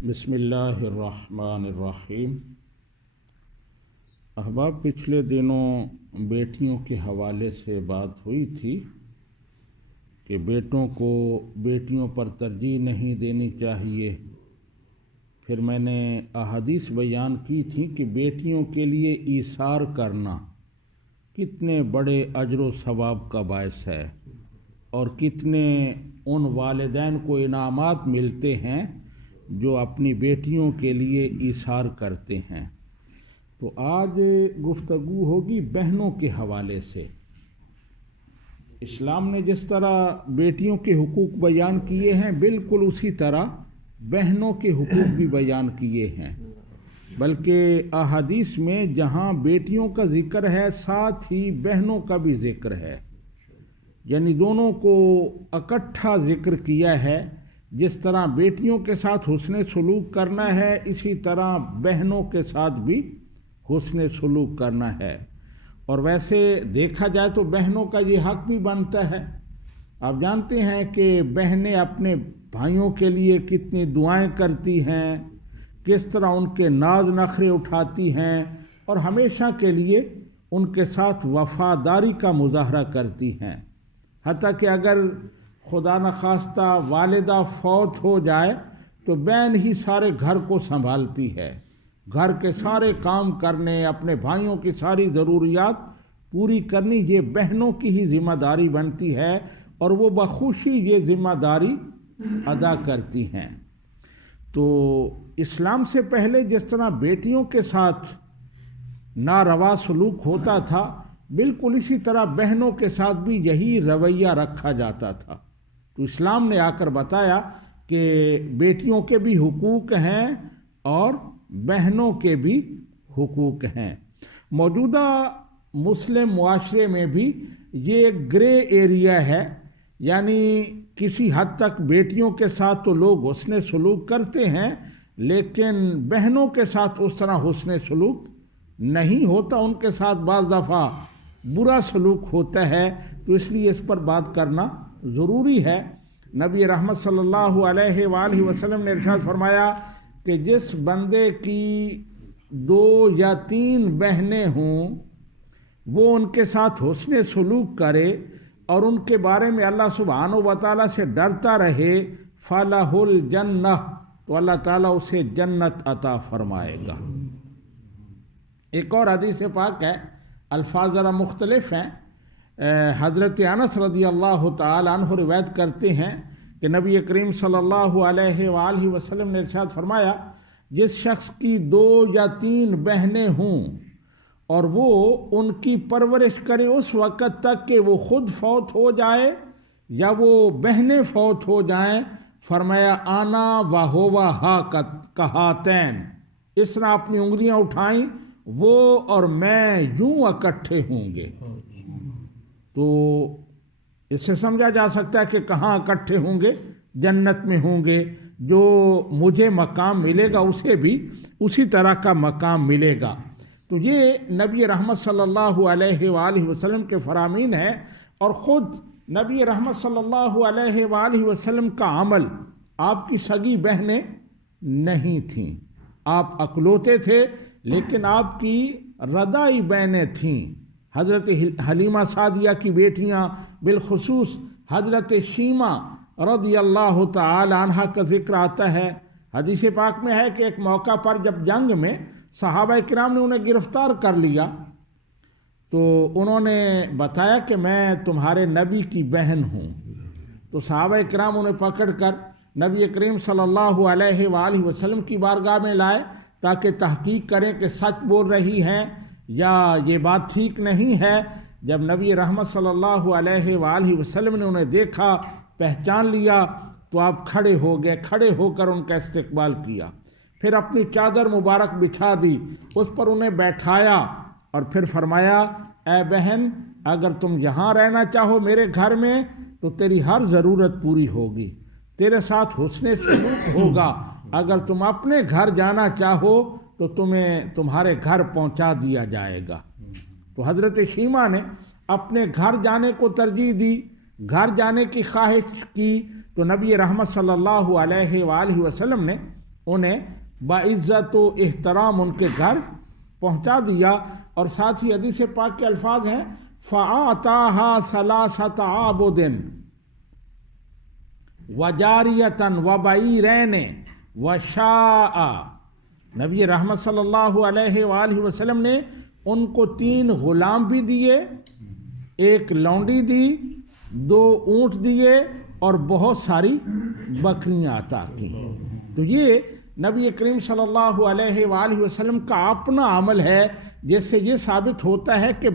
بسم اللہ الرحمن الرحیم۔ احباب، پچھلے دنوں بیٹیوں کے حوالے سے بات ہوئی تھی کہ بیٹوں کو بیٹیوں پر ترجیح نہیں دینی چاہیے۔ پھر میں نے احادیث بیان کی تھی کہ بیٹیوں کے لیے ایثار کرنا کتنے بڑے اجر و ثواب کا باعث ہے اور کتنے ان والدین کو انعامات ملتے ہیں جو اپنی بیٹیوں کے لیے ایثار کرتے ہیں۔ تو آج گفتگو ہوگی بہنوں کے حوالے سے۔ اسلام نے جس طرح بیٹیوں کے حقوق بیان کیے ہیں، بالکل اسی طرح بہنوں کے حقوق بھی بیان کیے ہیں، بلکہ احادیث میں جہاں بیٹیوں کا ذکر ہے ساتھ ہی بہنوں کا بھی ذکر ہے، یعنی دونوں کو اکٹھا ذکر کیا ہے۔ جس طرح بیٹیوں کے ساتھ حسن سلوک کرنا ہے، اسی طرح بہنوں کے ساتھ بھی حسن سلوک کرنا ہے۔ اور ویسے دیکھا جائے تو بہنوں کا یہ حق بھی بنتا ہے۔ آپ جانتے ہیں کہ بہنیں اپنے بھائیوں کے لیے کتنی دعائیں کرتی ہیں، کس طرح ان کے ناز نخرے اٹھاتی ہیں اور ہمیشہ کے لیے ان کے ساتھ وفاداری کا مظاہرہ کرتی ہیں۔ حتیٰ کہ اگر خدا نخواستہ والدہ فوت ہو جائے تو بہن ہی سارے گھر کو سنبھالتی ہے، گھر کے سارے کام کرنے، اپنے بھائیوں کی ساری ضروریات پوری کرنی، یہ بہنوں کی ہی ذمہ داری بنتی ہے اور وہ بخوشی یہ ذمہ داری ادا کرتی ہیں۔ تو اسلام سے پہلے جس طرح بیٹیوں کے ساتھ ناروا سلوک ہوتا تھا، بالکل اسی طرح بہنوں کے ساتھ بھی یہی رویہ رکھا جاتا تھا۔ تو اسلام نے آ کر بتایا کہ بیٹیوں کے بھی حقوق ہیں اور بہنوں کے بھی حقوق ہیں۔ موجودہ مسلم معاشرے میں بھی یہ ایک گرے ایریا ہے، یعنی کسی حد تک بیٹیوں کے ساتھ تو لوگ حسن سلوک کرتے ہیں، لیکن بہنوں کے ساتھ اس طرح حسن سلوک نہیں ہوتا، ان کے ساتھ بعض دفعہ برا سلوک ہوتا ہے۔ تو اس لیے اس پر بات کرنا ضروری ہے۔ نبی رحمت صلی اللہ علیہ وآلہ وسلم نے ارشاد فرمایا کہ جس بندے کی 2 یا 3 بہنیں ہوں، وہ ان کے ساتھ حسن سلوک کرے اور ان کے بارے میں اللہ سبحانہ و تعالیٰ سے ڈرتا رہے، فَلَهُ الْجَنَّةُ، تو اللہ تعالیٰ اسے جنت عطا فرمائے گا۔ ایک اور حدیث پاک ہے، الفاظ ذرا مختلف ہیں۔ حضرت انس رضی اللہ تعالی عنہ روایت کرتے ہیں کہ نبی کریم صلی اللہ علیہ وآلہ وسلم نے ارشاد فرمایا، جس شخص کی 2 یا 3 بہنیں ہوں اور وہ ان کی پرورش کرے اس وقت تک کہ وہ خود فوت ہو جائے یا وہ بہنیں فوت ہو جائیں، فرمایا آنا و ہوا کہاتین، اس نے اپنی انگلیاں اٹھائیں، وہ اور میں یوں اکٹھے ہوں گے۔ تو اس سے سمجھا جا سکتا ہے کہ کہاں اکٹھے ہوں گے؟ جنت میں ہوں گے۔ جو مجھے مقام ملے گا اسے بھی اسی طرح کا مقام ملے گا۔ تو یہ نبی رحمت صلی اللہ علیہ وآلہ وسلم کے فرامین ہیں، اور خود نبی رحمت صلی اللہ علیہ وآلہ وسلم کا عمل، آپ کی سگی بہنیں نہیں تھیں، آپ اکلوتے تھے، لیکن آپ کی رضاعی بہنیں تھیں۔ حضرت حلیمہ سعدیہ کی بیٹیاں، بالخصوص حضرت شیمہ رضی اللہ تعالی عنہ کا ذکر آتا ہے۔ حدیث پاک میں ہے کہ ایک موقع پر جب جنگ میں صحابہ کرام نے انہیں گرفتار کر لیا تو انہوں نے بتایا کہ میں تمہارے نبی کی بہن ہوں۔ تو صحابہ کرام انہیں پکڑ کر نبی کریم صلی اللہ علیہ وآلہ وسلم کی بارگاہ میں لائے تاکہ تحقیق کریں کہ سچ بول رہی ہیں یا یہ بات ٹھیک نہیں ہے۔ جب نبی رحمت صلی اللہ علیہ وآلہ وسلم نے انہیں دیکھا، پہچان لیا، تو آپ کھڑے ہو گئے، کھڑے ہو کر ان کا استقبال کیا، پھر اپنی چادر مبارک بچھا دی، اس پر انہیں بیٹھایا اور پھر فرمایا، اے بہن، اگر تم یہاں رہنا چاہو میرے گھر میں تو تیری ہر ضرورت پوری ہوگی، تیرے ساتھ حسن سلوک ہوگا، اگر تم اپنے گھر جانا چاہو تو تمہیں تمہارے گھر پہنچا دیا جائے گا۔ تو حضرت شیمہ نے اپنے گھر جانے کو ترجیح دی، گھر جانے کی خواہش کی، تو نبی رحمت صلی اللہ علیہ وآلہ وسلم نے انہیں باعزت و احترام ان کے گھر پہنچا دیا. اور ساتھ ہی حدیث پاک کے الفاظ ہیں فَآتَاهَا ثَلَاثَةَ عَبُدٍ وَجَارِيَةً وَبَعِيرَيْنِ وَشَاءَ. نبی رحمت صلی اللہ علیہ وآلہ وسلم نے ان کو 3 غلام بھی دیے، ایک لونڈی دی، 2 اونٹ دیے اور بہت ساری بکریاں عطا کی. تو یہ نبی کریم صلی اللہ علیہ وآلہ وسلم کا اپنا عمل ہے، جس سے یہ ثابت ہوتا ہے کہ